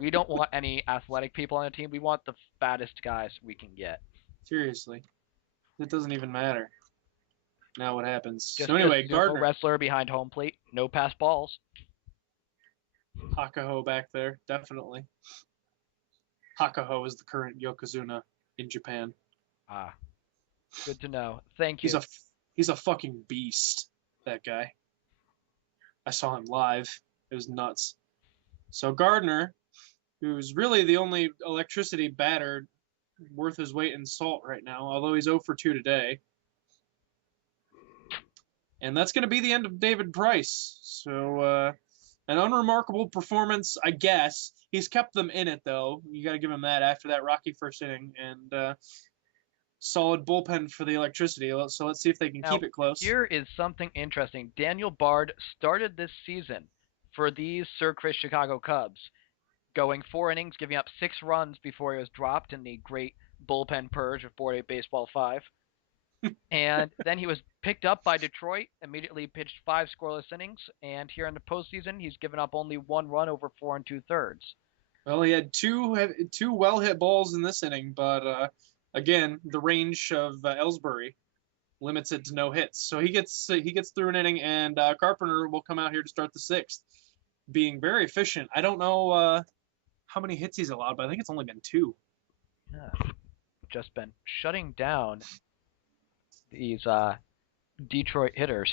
We don't want any athletic people on the team. We want the fattest guys we can get. Seriously, it doesn't even matter. Now what happens? So Just a anyway, sumo Gardner, wrestler behind home plate. No pass balls. Hakaho back there, definitely. Hakaho is the current Yokozuna in Japan. Ah, good to know. Thank He's you. a he's a fucking beast. That guy. I saw him live. It was nuts. So Gardner, who's really the only electricity batter worth his weight in salt right now, although he's 0 for 2 today. And that's going to be the end of David Price. So an unremarkable performance, I guess. He's kept them in it, though. You got to give him that after that rocky first inning. And solid bullpen for the electricity. So let's see if they can keep Now, it close. here is something interesting. Daniel Bard started this season for these Sir Chris Chicago Cubs, going 4 innings, giving up 6 runs before he was dropped in the great bullpen purge of B8BL5. And then he was picked up by Detroit, immediately pitched 5 scoreless innings, and here in the postseason, he's given up only 1 run over 4 2/3. Well, he had two well hit balls in this inning, but again, the range of Ellsbury limits it to no hits. So he gets through an inning, and Carpenter will come out here to start the sixth, being very efficient. I don't know how many hits he's allowed, but I think it's only been two. Yeah, just been shutting down these Detroit hitters.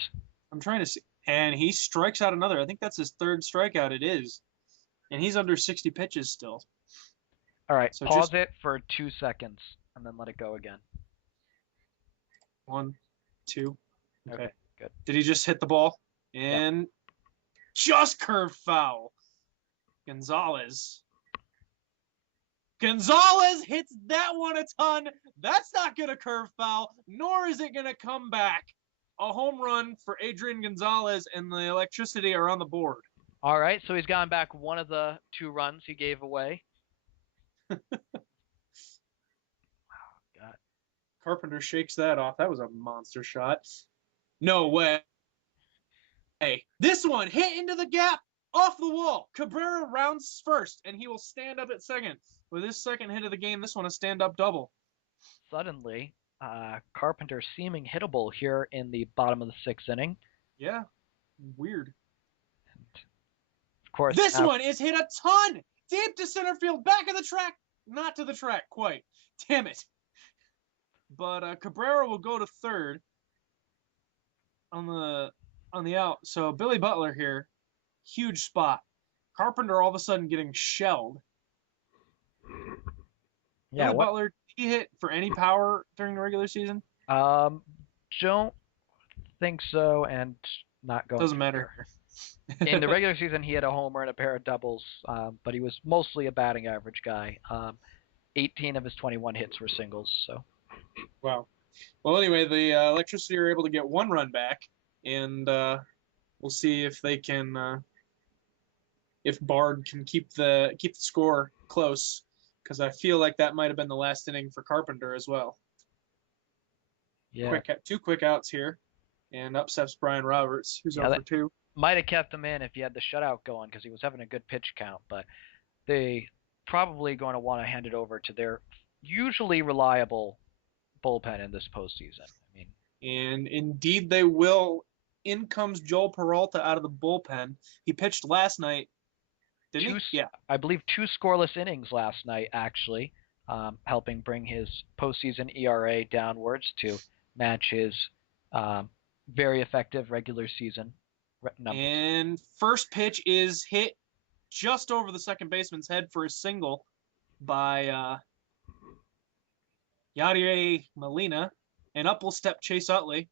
I'm trying to see, and he strikes out another. I think that's his third strikeout. It is, and he's under 60 pitches still. All right, So pause just it for 2 seconds and then let it go again. one, two. Okay, Okay. good. Did he just hit the ball? Yep. And just curve foul. Gonzalez. Gonzalez hits that one a ton. That's not going to curve foul, nor is it going to come back. A home run for Adrian Gonzalez, and the electricity are on the board. All right, so he's gotten back one of the 2 runs he gave away. God. Carpenter shakes that off. That was a monster shot. No way. Hey, this one hit into the gap off the wall. Cabrera rounds first, and he will stand up at second. With his second hit of the game, this one a stand-up double. Suddenly, Carpenter seeming hittable here in the bottom of the 6th inning. Yeah, weird. And of course, This one is hit a ton, deep to center field, back of the track, not to the track quite. Damn it. But Cabrera will go to third on the out. So Billy Butler here, huge spot. Carpenter all of a sudden getting shelled. yeah, Billy what? Butler, did he hit for any power during the regular season? Um, don't think so, and not going Doesn't to matter. in the regular season, he had a homer and a pair of doubles, but he was mostly a batting average guy. 18 of his 21 hits were singles. So Wow. Well, anyway, the electricity are able to get 1 run back, and we'll see if they can, if Bard can keep the score close, because I feel like that might have been the last inning for Carpenter as well. yeah, Two quick outs here, and upsets Brian Roberts, who's yeah, 0 that for 2. might have kept him in if he had the shutout going because he was having a good pitch count. But they probably going to want to hand it over to their usually reliable bullpen in this postseason. I mean, And indeed they will. In comes Joel Peralta out of the bullpen. He pitched last night, didn't he? Yeah. I believe 2 scoreless innings last night, actually, helping bring his postseason ERA downwards to match his very effective regular season numbers. And first pitch is hit just over the second baseman's head for a single by Yadier Molina. And up will step Chase Utley.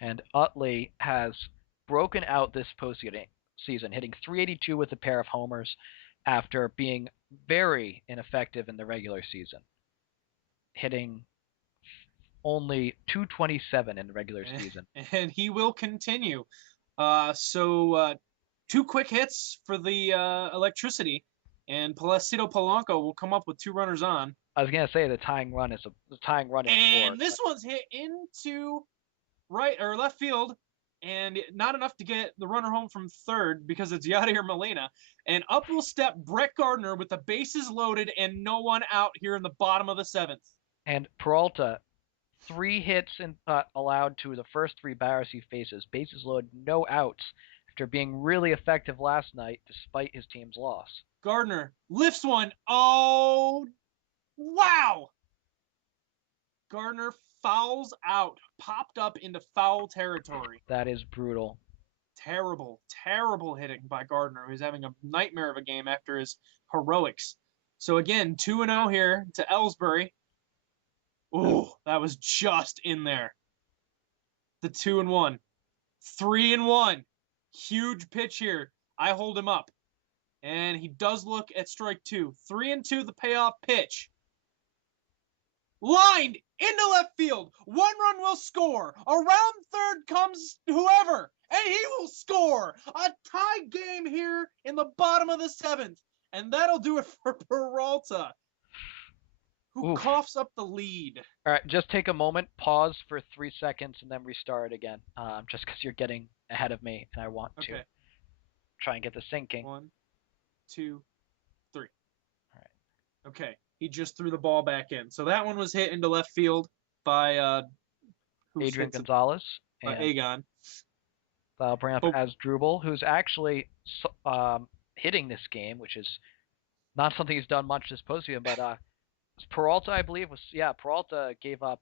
And Utley has broken out this postseason, hitting 382 with a pair of homers after being very ineffective in the regular season, hitting only 227 in the regular season. And he will continue. So 2 quick hits for the electricity, and Placido Polanco will come up with 2 runners on. I was gonna say the tying run is And scored, this one's hit into right or left field. and not enough to get the runner home from third because it's Yadier Molina. And up will step Brett Gardner with the bases loaded and no one out here in the bottom of the 7th. And Peralta, 3 hits allowed to the first 3 batters he faces. Bases loaded, no outs, after being really effective last night despite his team's loss. Gardner lifts one. Oh, wow! Gardner fouls out, popped up into foul territory. That is brutal. Terrible, terrible hitting by Gardner, who's having a nightmare of a game after his heroics. So again, 2-0 here to Ellsbury. Ooh, that was just in there. The 2-1. 3-1. Huge pitch here. I hold him up. And he does look at strike 2. 3-2, the payoff pitch. Lined into left field. 1 run will score. Around third comes whoever, and he will score. A tie game here in the bottom of the 7th. And that'll do it for Peralta, who coughs up the lead. All right, just take a moment, pause for 3 seconds, and then restart again. Just because you're getting ahead of me, and I want to try and get the syncing. 1, 2, 3. All right. Okay, he just threw the ball back in. So that one was hit into left field by Adrian Gonzalez. And Agon. That'll bring up Asdrubal, who's actually hitting this game, which is not something he's done much this postseason, but Peralta, I believe, Peralta gave up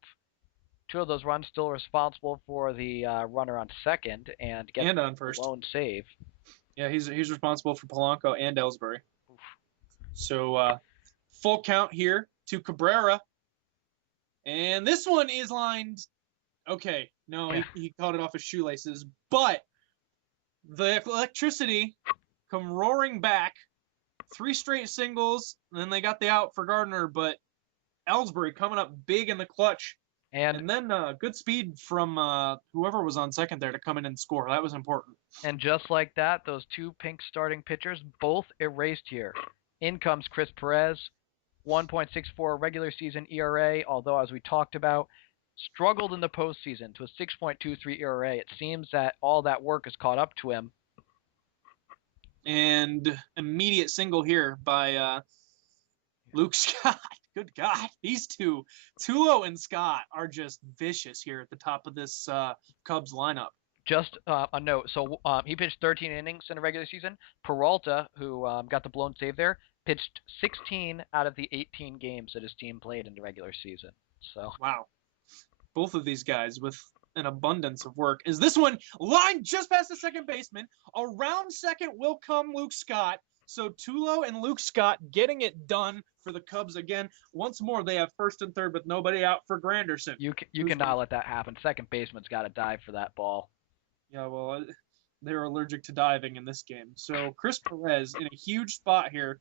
2 of those runs, still responsible for the runner on second and on first. Lone save. Yeah, he's responsible for Polanco and Ellsbury. Oof. So full count here to Cabrera. And this one is lined. Okay, no, he caught it off his shoelaces. But the electricity come roaring back. 3 straight singles, and then they got the out for Gardner, but Ellsbury coming up big in the clutch. And then good speed from whoever was on second there to come in and score. That was important. And just like that, those 2 pink starting pitchers both erased here. In comes Chris Perez, 1.64 regular season ERA, although as we talked about, struggled in the postseason to a 6.23 ERA. It seems that all that work has caught up to him. And immediate single here by Luke Scott. Good God, these two, Tulo and Scott, are just vicious here at the top of this Cubs lineup. Just a note. So he pitched 13 innings in a regular season. Peralta, who got the blown save there, pitched 16 out of the 18 games that his team played in the regular season. So wow, both of these guys with an abundance of work. Is this one lined just past the second baseman? Around second will come Luke Scott. So Tulo and Luke Scott getting it done for the Cubs again. Once more, they have first and third with nobody out for Granderson. You cannot let that happen. Second baseman's got to dive for that ball. Yeah, well, they're allergic to diving in this game. So Chris Perez in a huge spot here.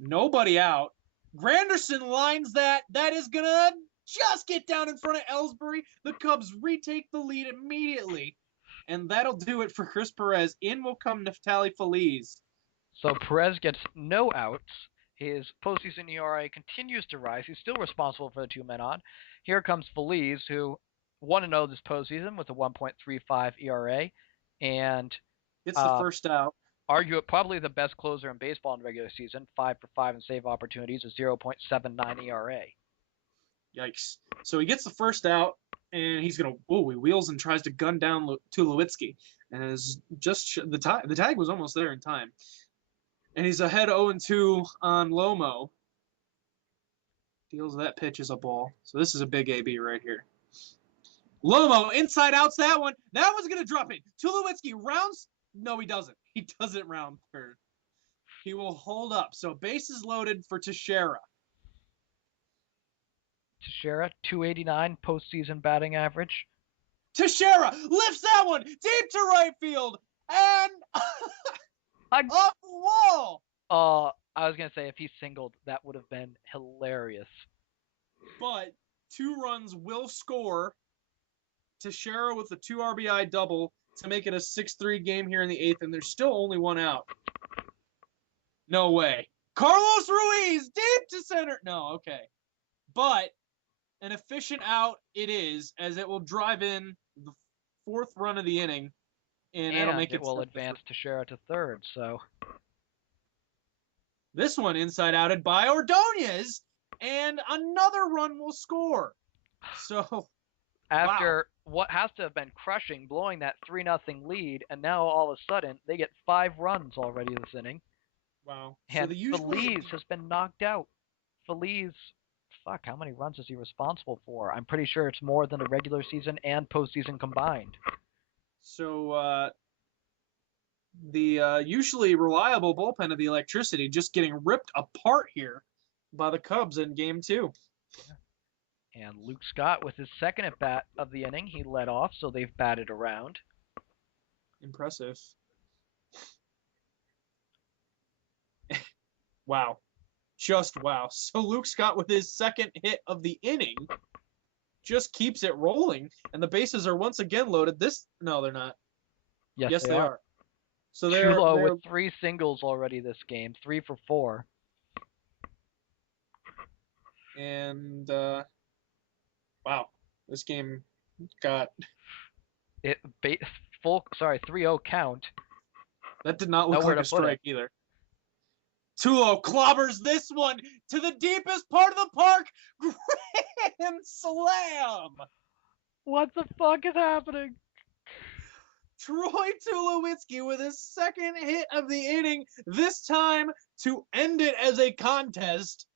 Nobody out. Granderson lines that. That is going to just get down in front of Ellsbury. The Cubs retake the lead immediately. And that'll do it for Chris Perez. In will come Neftali Feliz. So Perez gets no outs. His postseason ERA continues to rise. He's still responsible for the 2 men on. Here comes Feliz, who 1-0 this postseason with a 1.35 ERA. And it's the first out. Probably the best closer in baseball in the regular season. 5 for 5 in save opportunities, a 0.79 ERA. Yikes. So he gets the first out, and he's going to, he wheels and tries to gun down Tulowitzki. And is just the tag was almost there in time. And he's ahead 0-2 on Lomo. Deals that pitch as a ball. So this is a big AB right here. Lomo, inside outs that one. That one's going to drop it. Tulowitzki rounds. No, he doesn't. He doesn't round third. He will hold up. So bases loaded for Teixeira. Teixeira, 289 postseason batting average. Teixeira lifts that one deep to right field. And off the wall. I was going to say if he singled, that would have been hilarious. But 2 runs will score. Teixeira with a 2 RBI double to make it a 6-3 game here in the 8th, and there's still only 1 out. No way. Carlos Ruiz deep to center. No, okay. But an efficient out it is, as it will drive in the 4th run of the inning and that'll And make it it will 7-3. advance to Shara to third. So This one inside outed by Ordonez, and another run will score. So, wow. after what has to have been crushing, blowing that 3-0 lead, and now all of a sudden they get 5 runs already this inning. Wow. So And the usually Feliz has been knocked out. Feliz, fuck, how many runs is he responsible for? I'm pretty sure it's more than the regular season and postseason combined. so the usually reliable bullpen of the Electricity just getting ripped apart here by the Cubs in game 2. And Luke Scott with his second at bat of the inning, he led off, so they've batted around. Impressive. Wow. Just wow. So Luke Scott with his second hit of the inning just keeps it rolling, and the bases are once again loaded. No, they're not. Yes, they are. So Chulo they're with 3 singles already this game, 3 for 4. and wow, this game got It full 3-0 count. that did not look Nowhere like to a put strike either. Tulo clobbers this one to the deepest part of the park. Grand slam. What the fuck is happening? Troy Tulowitzki with his second hit of the inning, this time to end it as a contest.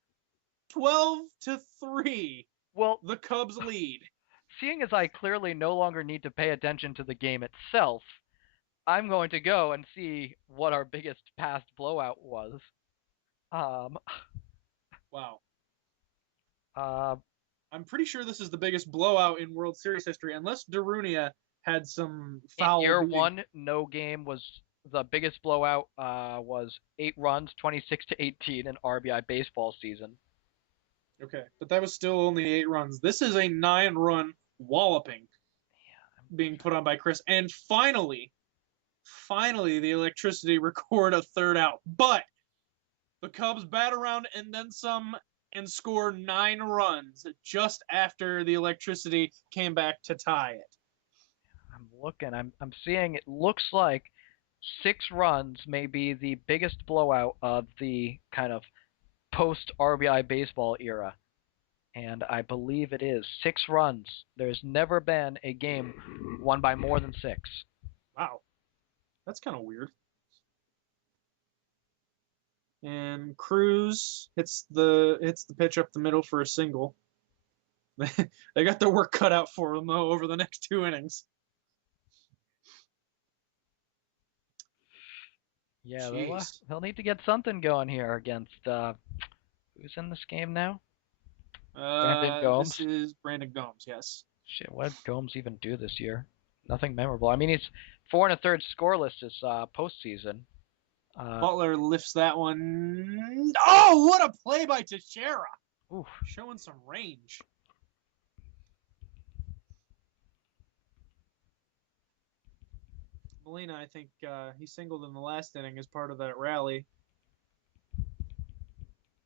12-3. Well, The Cubs lead. seeing as I clearly no longer need to pay attention to the game itself, I'm going to go and see what our biggest past blowout was. Wow. Uh, I'm pretty sure this is the biggest blowout in World Series history, unless Darunia had some foul. in year one, no game was the biggest blowout. Was 8 runs, 26-18 in RBI baseball season. Okay, but that was still only 8 runs. This is a 9-run walloping being put on by Chris. And finally, the Electricity record a third out. But the Cubs bat around and then some and score 9 runs just after the Electricity came back to tie it. I'm looking. I'm seeing. It looks like 6 runs may be the biggest blowout of the kind of post RBI baseball era. And I believe it is 6 runs. There's never been a game won by more than 6. Wow. That's kind of weird. And Cruz hits the pitch up the middle for a single. They got their work cut out for them, though, over the next 2 innings. Yeah, they'll need to get something going here against who's in this game now? Brandon Gomes. This is Brandon Gomes, yes. Shit, what did Gomes even do this year? Nothing memorable. I mean, he's 4 1/3 scoreless this postseason. Butler lifts that one. Oh, what a play by Teixeira! Oof. Showing some range. Molina, I think he singled in the last inning as part of that rally.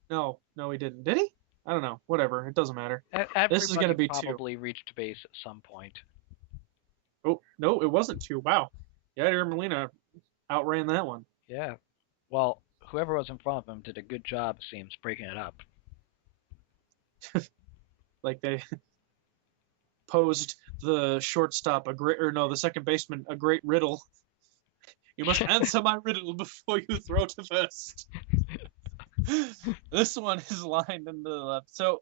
No, he didn't. Did he? I don't know. Whatever. It doesn't matter. This is going to be probably reached base at some point. Oh, no, it wasn't 2. Wow. Yadier Molina outran that one. Yeah. Well, whoever was in front of him did a good job, it seems, breaking it up. Like they posed the shortstop the second baseman a great riddle. You must answer my riddle before you throw to first. This one is lined into the left. So